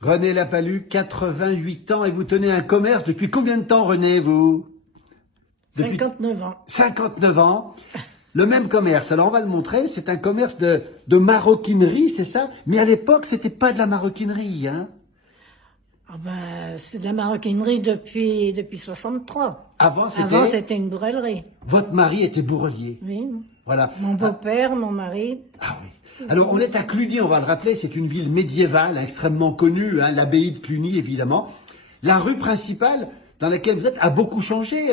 René Lapalu, 88 ans, et vous tenez un commerce depuis combien de temps, René, vous? Depuis 59 ans. 59 ans. Le même commerce. Alors, on va le montrer. C'est un commerce de maroquinerie, c'est ça? Mais à l'époque, c'était pas de la maroquinerie, hein? Ah ben, c'est de la maroquinerie depuis 63. Avant, C'était une bourrellerie. votre mari était bourrelier. Oui. Voilà. Mon beau-père, mon mari. Ah oui. Alors, on est à Cluny, on va le rappeler, c'est une ville médiévale, extrêmement connue, hein, l'abbaye de Cluny, évidemment. La rue principale dans laquelle vous êtes a beaucoup changé,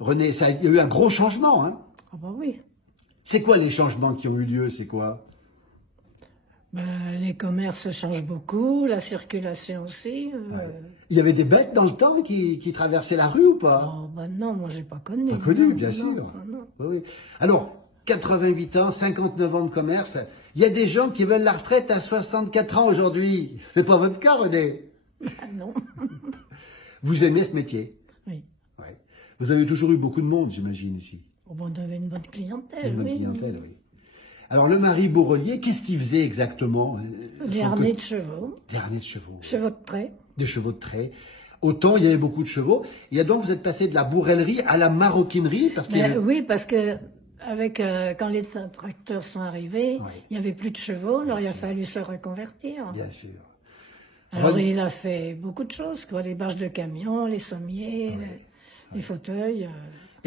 René. Il y a eu un gros changement, hein. Ah ben oui. C'est quoi les changements qui ont eu lieu, c'est quoi? Ben, les commerces changent beaucoup, la circulation aussi. Il y avait des bêtes dans le temps qui traversaient la rue ou pas? Oh ben non, moi j'ai pas connu. Pas connu, Non, bien non, sûr. non. Oui, oui. Alors, 88 ans, 59 ans de commerce, il y a des gens qui veulent la retraite à 64 ans aujourd'hui. C'est pas votre cas, René? Ah non. Vous aimez ce métier? Oui. Ouais. Vous avez toujours eu beaucoup de monde, j'imagine, ici. Oh, ben, on avait une bonne clientèle, Une bonne oui. clientèle, oui. Alors, le mari bourrelier, qu'est-ce qu'il faisait exactement? Des harnais de chevaux, Des harnais de chevaux. chevaux de trait. Des chevaux de trait. Autant, il y avait beaucoup de chevaux. Et donc, vous êtes passé de la bourrellerie à la maroquinerie parce qu'il y avait... Oui, parce que quand les tracteurs sont arrivés, Oui. il n'y avait plus de chevaux, alors il a fallu se reconvertir. Bien sûr. Alors René- il a fait beaucoup de choses, quoi, les bâches de camion, les sommiers, les fauteuils.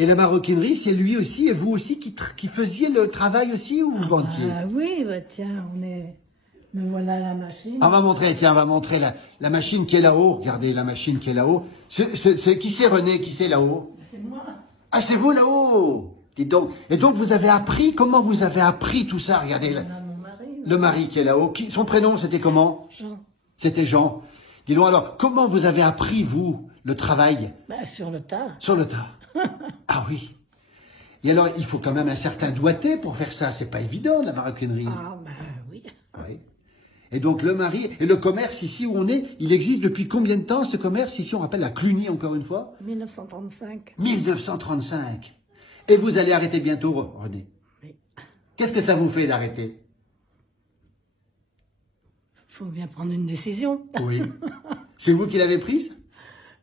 Et la maroquinerie, c'est lui aussi et vous aussi qui faisiez le travail aussi ou vous vendiez? Ah oui, bah tiens, me voilà la machine. On va montrer, tiens, on va montrer la machine qui est là-haut. Regardez la machine qui est là-haut. Qui c'est René, qui c'est là-haut? C'est moi. Ah, c'est vous là-haut! Dites donc. Et donc vous avez appris, comment vous avez appris tout ça? Regardez, On a mon mari. le mari qui est là-haut. Son prénom, c'était comment? Jean. C'était Jean. Dis donc alors, comment vous avez appris, vous, le travail? Bah, sur le tard. Sur le tas. Ah oui. Et alors, il faut quand même un certain doigté pour faire ça. C'est pas évident, la maroquinerie. Ah bah oui. Oui. Et donc, le mari, et le commerce ici où on est, il existe depuis combien de temps, ce commerce? Ici, on rappelle la Cluny, encore une fois. 1935. 1935. Et vous allez arrêter bientôt, René. Oui. Qu'est-ce que ça vous fait d'arrêter? Faut bien prendre une décision. Oui. C'est vous qui l'avez prise?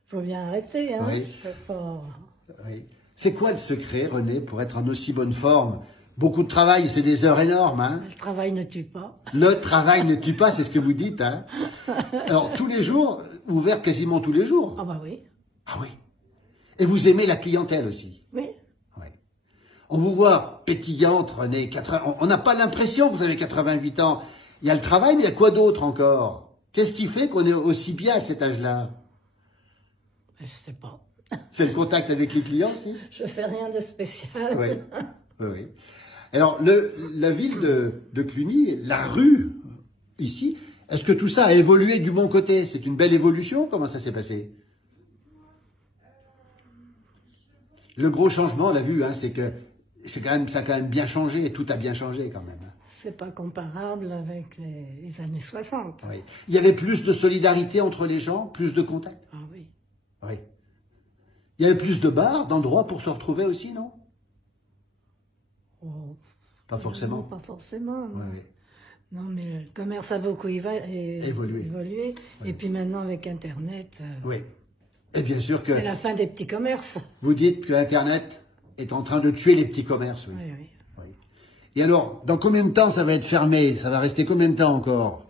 Faut bien arrêter, hein. Oui. Je peux pas... Oui. C'est quoi le secret, René, pour être en aussi bonne forme? Beaucoup de travail, c'est des heures énormes, hein? Le travail ne tue pas. Le travail ne tue pas, c'est ce que vous dites, hein? Alors, tous les jours, ouvert quasiment tous les jours. Ah bah oui. Ah oui. Et vous aimez la clientèle aussi? Oui. Oui. On vous voit pétillante, René, on n'a pas l'impression que vous avez 88 ans. Il y a le travail, mais il y a quoi d'autre encore? Qu'est-ce qui fait qu'on est aussi bien à cet âge-là? Je sais pas. C'est le contact avec les clients aussi? Je fais rien de spécial. Oui, oui, oui. Alors, la ville de Cluny, la rue, ici, est-ce que tout ça a évolué du bon côté? C'est une belle évolution? Comment ça s'est passé? Le gros changement, on l'a vu, hein, c'est que ça a quand même bien changé, et tout a bien changé quand même. C'est pas comparable avec les années 60. Oui. Il y avait plus de solidarité entre les gens, plus de contact? Ah oui. Oui. Il y avait plus de bars, d'endroits pour se retrouver aussi, non? Oh, Pas forcément. non, pas forcément. Non. Oui, oui. Non, mais le commerce a beaucoup évolué. Oui. Et puis maintenant, avec Internet, Oui. Et bien sûr que c'est la fin des petits commerces. vous dites que Internet est en train de tuer les petits commerces. Oui. Oui, oui. Oui. Et alors, dans combien de temps ça va être fermé? Ça va rester combien de temps encore?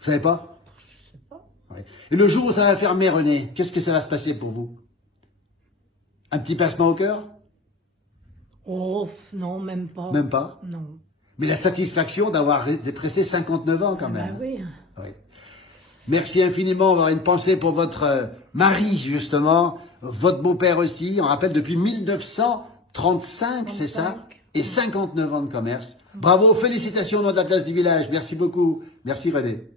Vous savez pas? Je sais pas. Oui. Et le jour où ça va fermer, René, qu'est-ce que ça va se passer pour vous? Un petit pincement au cœur? Oh, non, même pas. Même pas? Non. Mais la satisfaction d'être resté 59 ans quand Ah même. bah oui. Oui. Merci infiniment. On va avoir une pensée pour votre mari, justement, votre beau-père aussi. On rappelle depuis 1935, c'est ça? 35. Et 59 ans de commerce. Bravo, félicitations au nom de la place du village. Merci beaucoup. Merci René.